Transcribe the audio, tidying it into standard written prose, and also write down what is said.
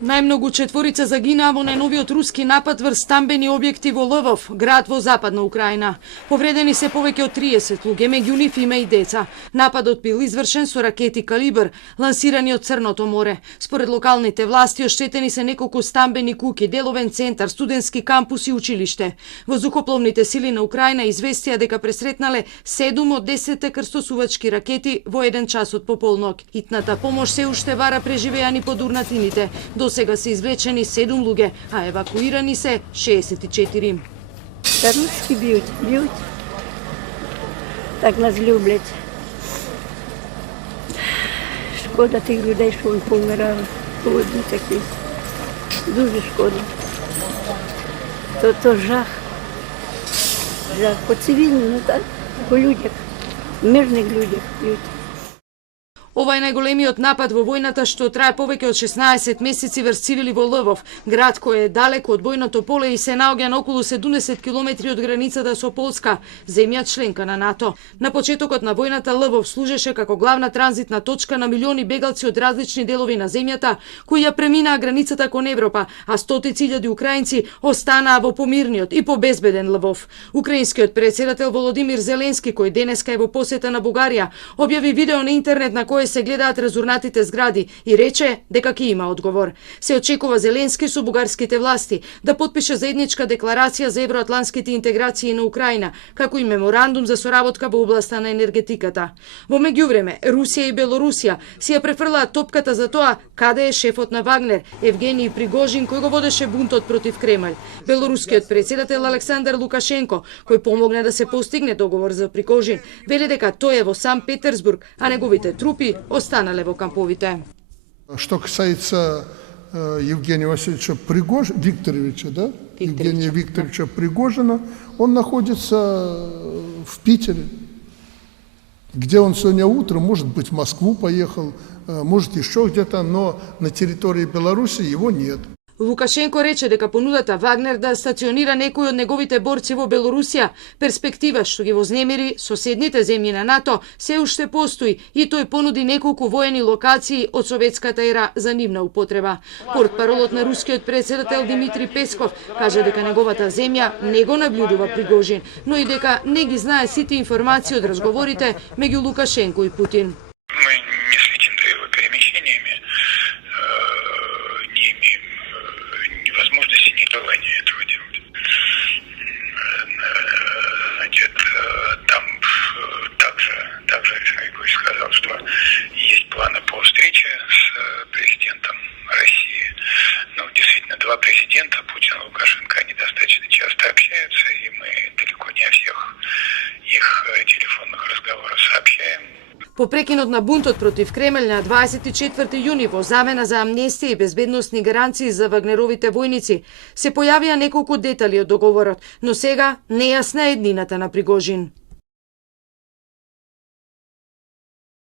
Најмногу 4 загинаа во најновиот руски напад врз стамбени објекти во Лвов, град во западна Украина. Повредени се повеќе од 30 луѓе, меѓу нив има и деца. Нападот бил извршен со ракети калибр, лансирани од Црното море. Според локалните власти, оштетени се неколку стамбени куќи, деловен центар, студентски кампус и училиште. Воздухопловните сили на Украина известија дека пресретнале 7 од 10 крстосувачки ракети во 1 час од пополнок. Итната помош се уште вара преживеани под урнатините. До сега се извлечени 7 луѓе, а евакуирани се 64. Руски б'ють. Так нас люблять. Шкода тих людей, що вони помирали. Холодні такі. Дуже шкода. То жах. Жах. По цивільному, так? По людях. Мирних людях б'ють. Ова е најголемиот напад во војната што трае повеќе од 16 месеци врз цивили во Лвов, град кој е далеко од бојното поле и се наоѓа на околу 70 километри од границата со Полска, земја членка на НАТО. На почетокот на војната Лвов служеше како главна транзитна точка на милиони бегалци од различни делови на земјата кои ја преминаа границата кон Европа, а стотици илјади украинци останаа во помирниот и побезбеден Лвов. Украинскиот претседател Володимир Зеленски, кој денеска е во посета на Бугарија, објави видео на интернет на кој се гледаат разурнатите згради и рече дека ќе има одговор. Се очекува Зеленски со бугарските власти да потпише заедничка декларација за евроатлантските интеграции на Украина, како и меморандум за соработка во областа на енергетиката. Во меѓувреме, Русија и Белорусија си ја префрлаат топката за тоа каде е шефот на Вагнер, Евгений Пригожин, кој го водеше бунтот против Кремљ. Белорускиот претседател Александар Лукашенко, кој помогна да се постигне договор за Пригожин, вели дека тој е во Санкт Петерсбург, а неговите трупи останале во камповите. Что касается Евгения Васильевича Викторовича, да? Евгения Викторовича Пригожина, он находится в Питере, где он сегодня утром, может быть, в Москву поехал, может, еще где-то, но на территории Беларуси его нет. Лукашенко рече дека понудата Вагнер да стационира некои од неговите борци во Белорусија, перспектива што ги вознемири соседните земји на НАТО, се уште постои и тој понуди неколку воени локации од советската ера за нивна употреба. Портпаролот на рускиот претседател Димитри Песков кажа дека неговата земја не го наблюдува Пригожин, но и дека не ги знае сите информации од разговорите меѓу Лукашенко и Путин. Два президента, Путин и Лукашенко, они достаточно часто общаются, и мы далеко не о всех их телефонных разговорах сообщаем. По прекинот на бунтот против Кремљ на 24 јуни во замена за амнестија и безбедносни гаранции за Вагнеровите војници се појавија неколку детали од договорот, но сега нејасна е еднината на Пригожин.